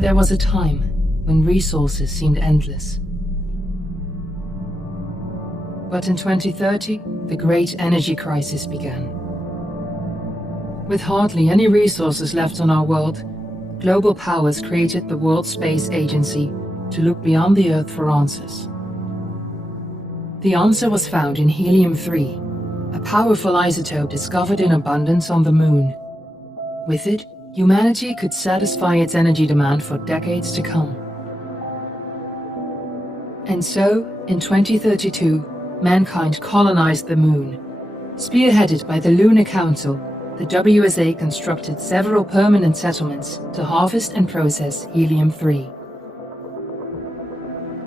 There was a time when resources seemed endless. But in 2030, the great energy crisis began. With hardly any resources left on our world, global powers created the World Space Agency to look beyond the Earth for answers. The answer was found in helium-3, a powerful isotope discovered in abundance on the Moon. With it, humanity could satisfy its energy demand for decades to come. And so, in 2032, mankind colonized the Moon. Spearheaded by the Lunar Council, the WSA constructed several permanent settlements to harvest and process helium-3.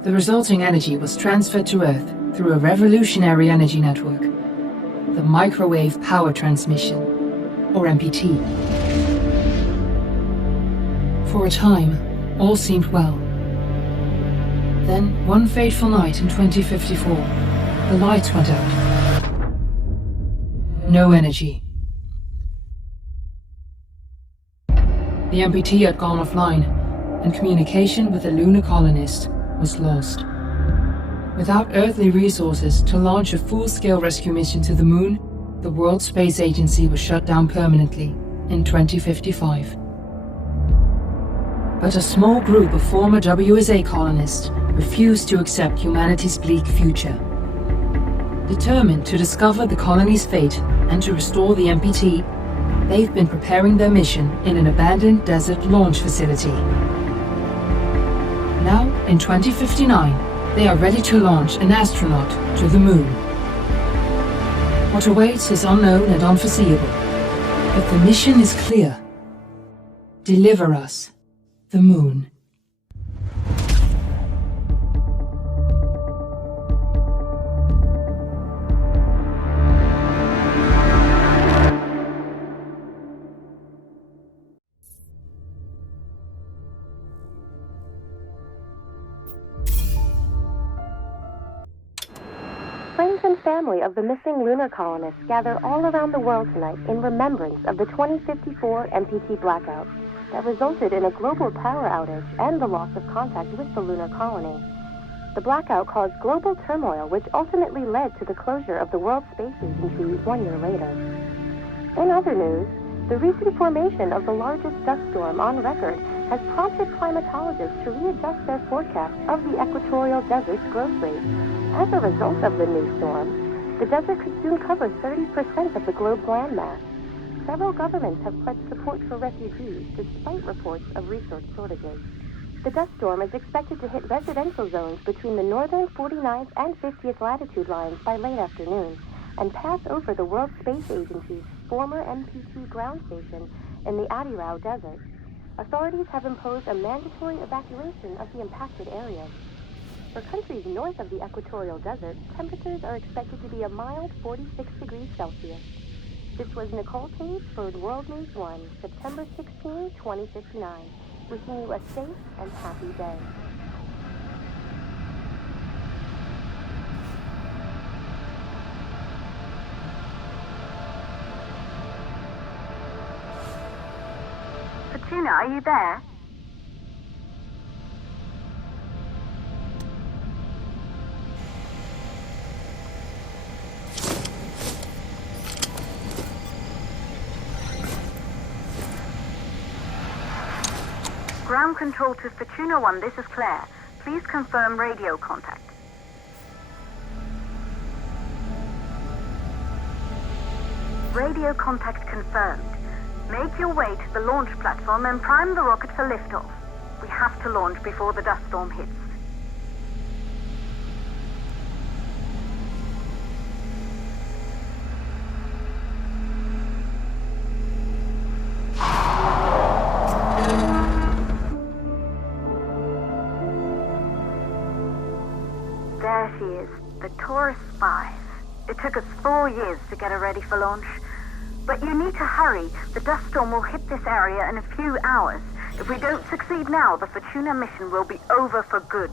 The resulting energy was transferred to Earth through a revolutionary energy network, the Microwave Power Transmission, or MPT. For a time, all seemed well. Then, one fateful night in 2054, the lights went out. No energy. The MPT had gone offline, and communication with the lunar colonist was lost. Without earthly resources to launch a full-scale rescue mission to the Moon, the World Space Agency was shut down permanently in 2055. But a small group of former WSA colonists refused to accept humanity's bleak future. Determined to discover the colony's fate and to restore the MPT, they've been preparing their mission in an abandoned desert launch facility. Now, in 2059, they are ready to launch an astronaut to the Moon. What awaits is unknown and unforeseeable, but the mission is clear. Deliver us the Moon. Friends and family of the missing lunar colonists gather all around the world tonight in remembrance of the 2054 MPT blackout that resulted in a global power outage and the loss of contact with the lunar colony. The blackout caused global turmoil, which ultimately led to the closure of the World Space Agency 1 year later. In other news, the recent formation of the largest dust storm on record has prompted climatologists to readjust their forecast of the equatorial desert's growth rate. As a result of the new storm, the desert could soon cover 30% of the globe's landmass. Several governments have pledged support for refugees despite reports of resource shortages. The dust storm is expected to hit residential zones between the northern 49th and 50th latitude lines by late afternoon and pass over the World Space Agency's former MPT ground station in the Adirau Desert. Authorities have imposed a mandatory evacuation of the impacted areas. For countries north of the equatorial desert, temperatures are expected to be a mild 46 degrees Celsius. This was Nicole Tate for World News 1, September 16, 2059. Wishing you a safe and happy day. Fortuna, are you there? Ground control to Fortuna 1, this is Claire. Please confirm radio contact. Radio contact confirmed. Make your way to the launch platform and prime the rocket for liftoff. We have to launch before the dust storm hits. There she is, the Taurus 5. It took us 4 years to get her ready for launch. But you need to hurry. The dust storm will hit this area in a few hours. If we don't succeed now, the Fortuna mission will be over for good.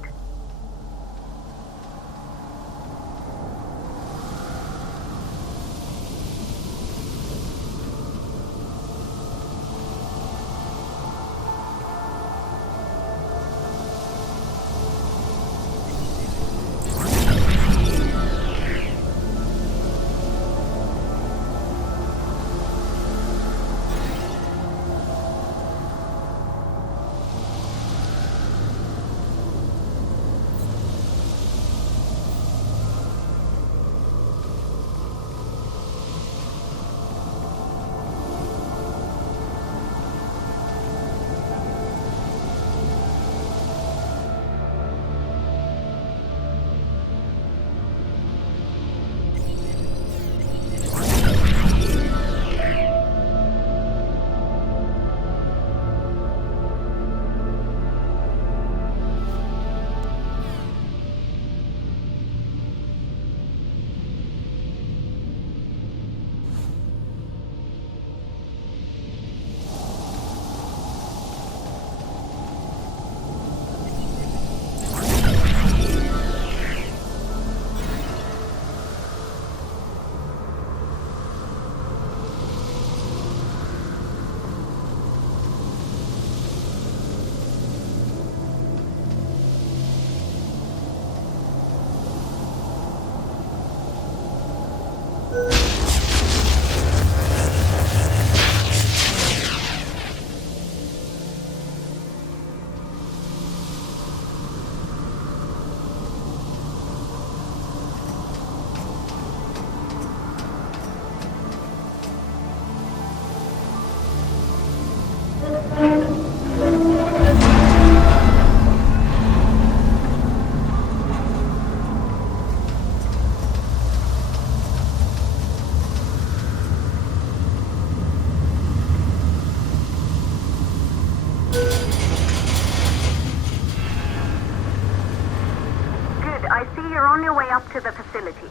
I see you're on your way up to the facility.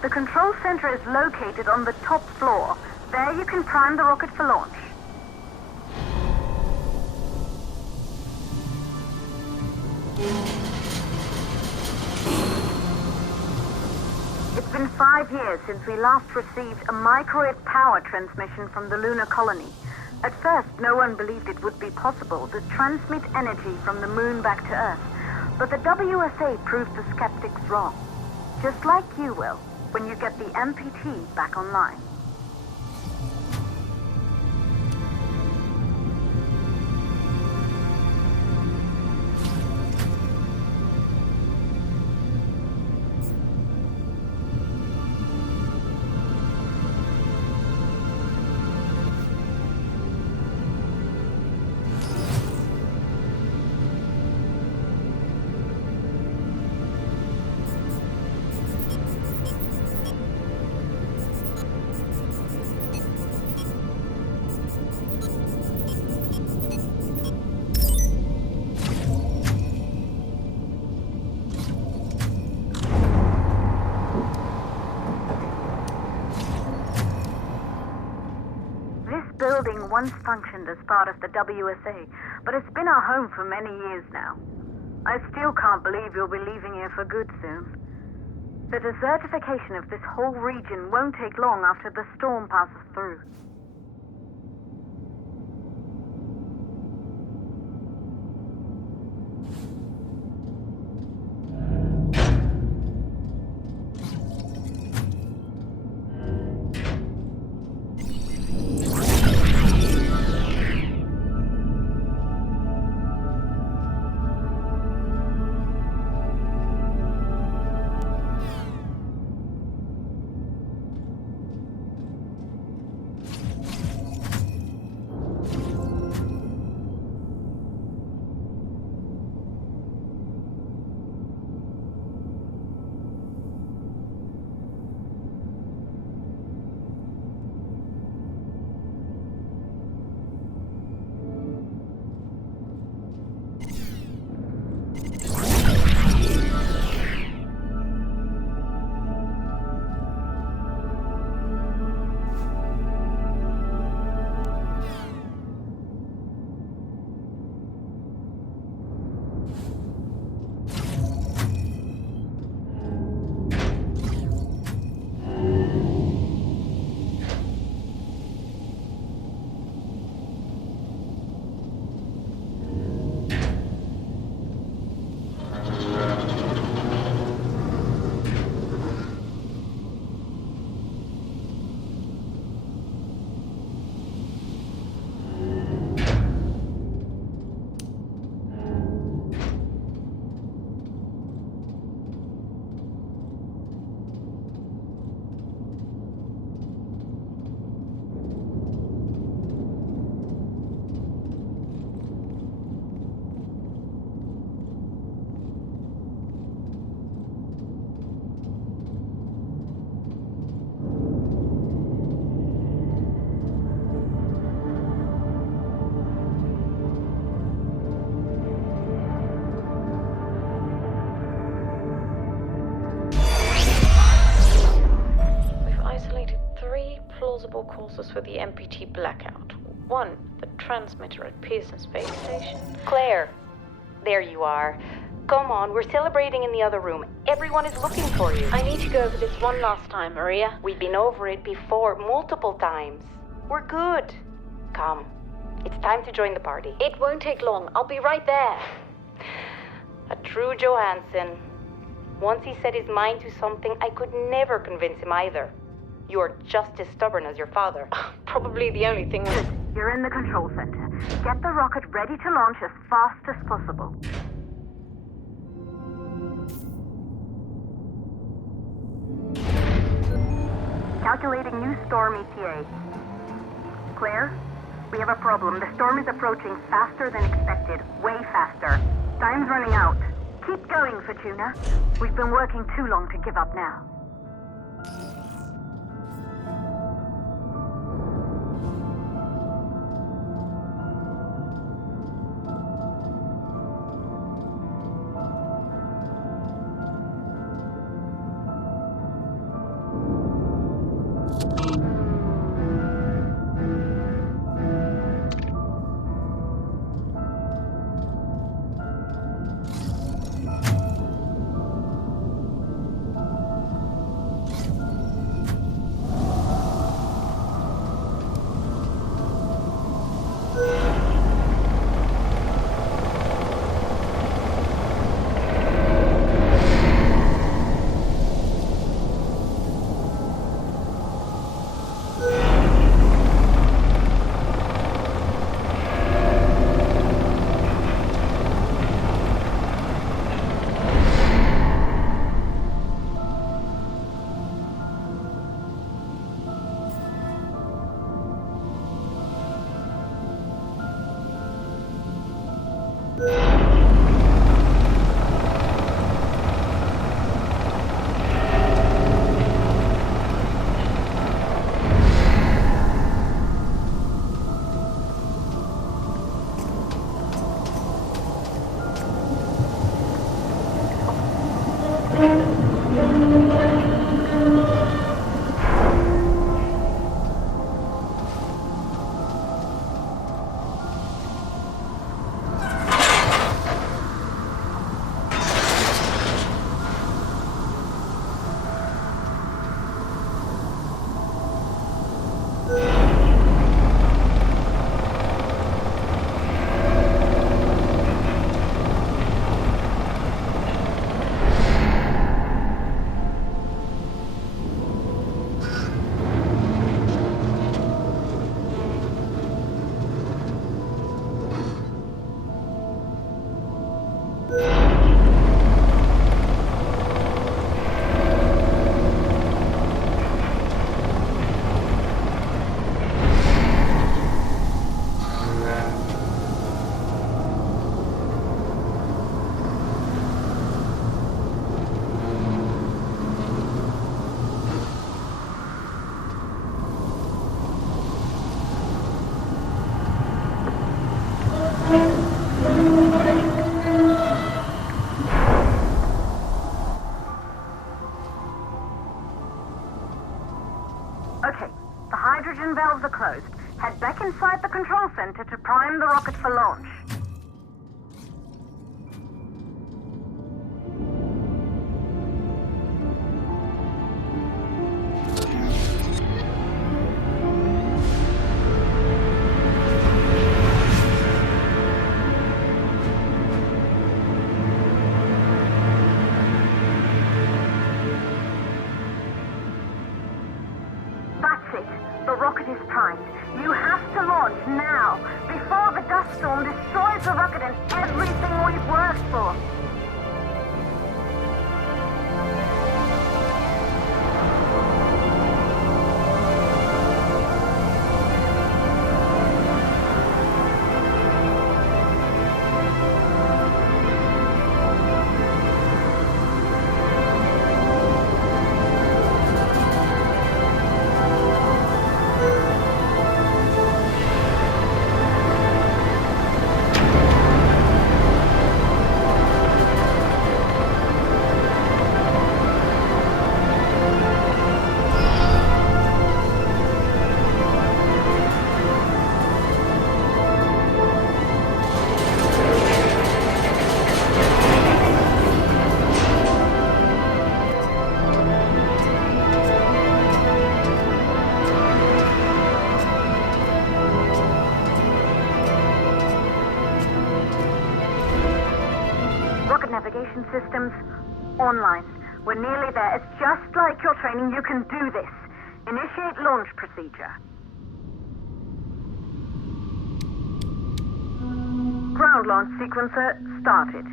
The control center is located on the top floor. There you can prime the rocket for launch. It's been 5 years since we last received a microwave power transmission from the lunar colony. At first, no one believed it would be possible to transmit energy from the moon back to Earth. But the WSA proved the skeptics wrong. Just like you will, when you get the MPT back online. Building once functioned as part of the WSA, but it's been our home for many years now. I still can't believe you'll be leaving here for good soon. The desertification of this whole region won't take long after the storm passes through. Causes for the MPT blackout. 1, the transmitter at Pearson Space Station. Claire, there you are. Come on, we're celebrating in the other room. Everyone is looking for you. I need to go over this one last time, Maria. We've been over it before, multiple times. We're good. Come, it's time to join the party. It won't take long. I'll be right there. A true Johansson. Once he set his mind to something, I could never convince him either. You're just as stubborn as your father. Probably the only thing. You're in the control center. Get the rocket ready to launch as fast as possible. Calculating new storm ETA. Claire, We have a problem. The storm is approaching faster than expected. Way faster. Time's running out. Keep going, Fortuna. We've been working too long to give up now. Okay, the hydrogen valves are closed. Head back inside the control center to prime the rocket for launch. That's it. The rocket is primed. You have to launch now, before the dust storm destroys the rocket and everything we've worked for. Navigation systems online. We're nearly there. It's just like your training. You can do this. Initiate launch procedure. Ground launch sequencer started.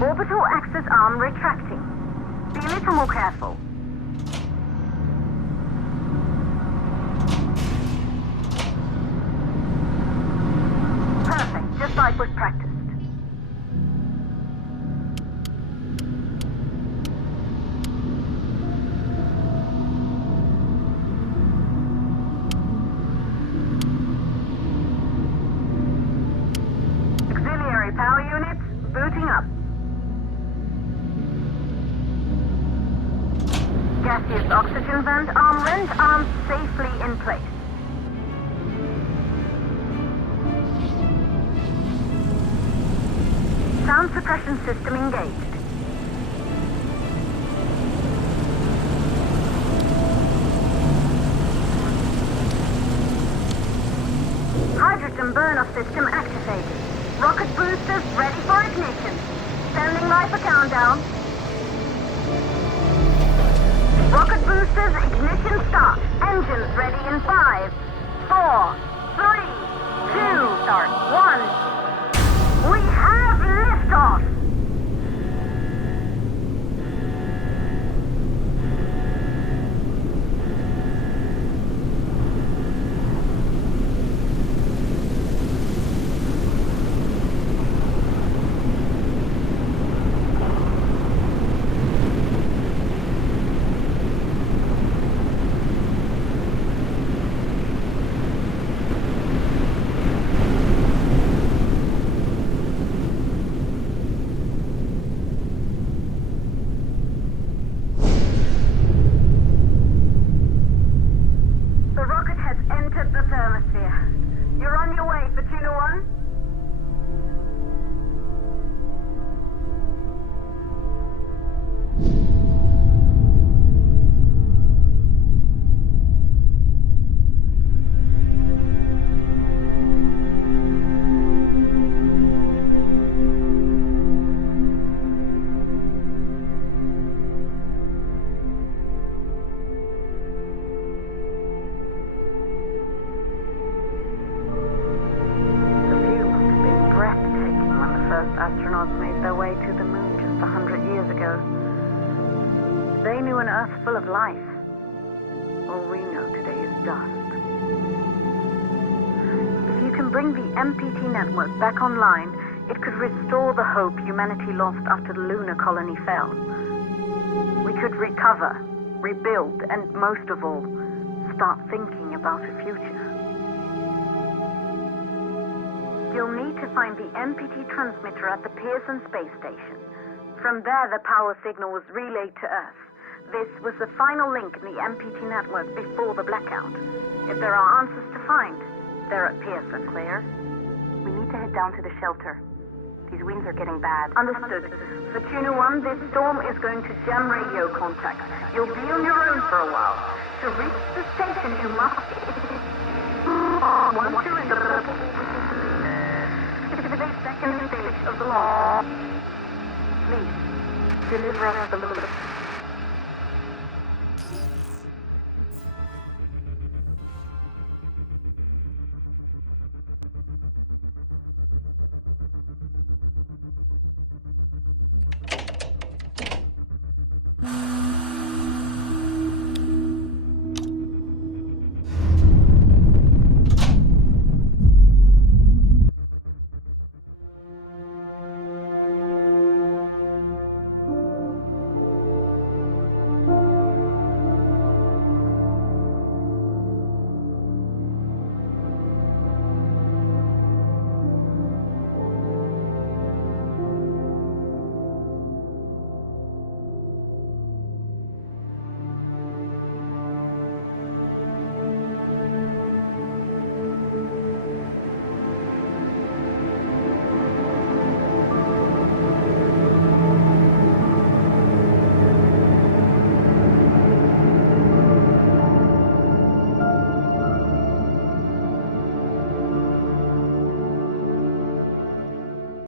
Orbital access arm retracting. Be Be a little more careful. Perfect, just like was practiced. Auxiliary power units booting up. Gaseous oxygen vent arms safely in place. Sound suppression system engaged. Hydrogen burn-off system activated. Rocket boosters ready for ignition. Standing by for countdown. Rocket boosters ignition start. Engines ready in 5, 4, 3, 2, start 1. We have liftoff! The rocket has entered the thermosphere. You're on your way, Fortuna 1. The view must have been breathtaking when the first astronauts made their way to the moon just 100 years ago. They knew an Earth full of life. All we know today is dust. If you can bring the MPT network back online, it could restore the hope humanity lost after the lunar colony fell. We could recover, rebuild, and most of all, start thinking about a future. You'll need to find the MPT transmitter at the Pearson space station. From there, the power signal was relayed to Earth. This was the final link in the MPT network before the blackout. If there are answers to find, they're at Pearson. Claire, we need to head down to the shelter. These winds are getting bad. Understood. Fortuna 1, this storm is going to jam radio contact. You'll be on your own for a while. To reach the station, you must... Once you're in the second stage of the launch, please, deliver us the look.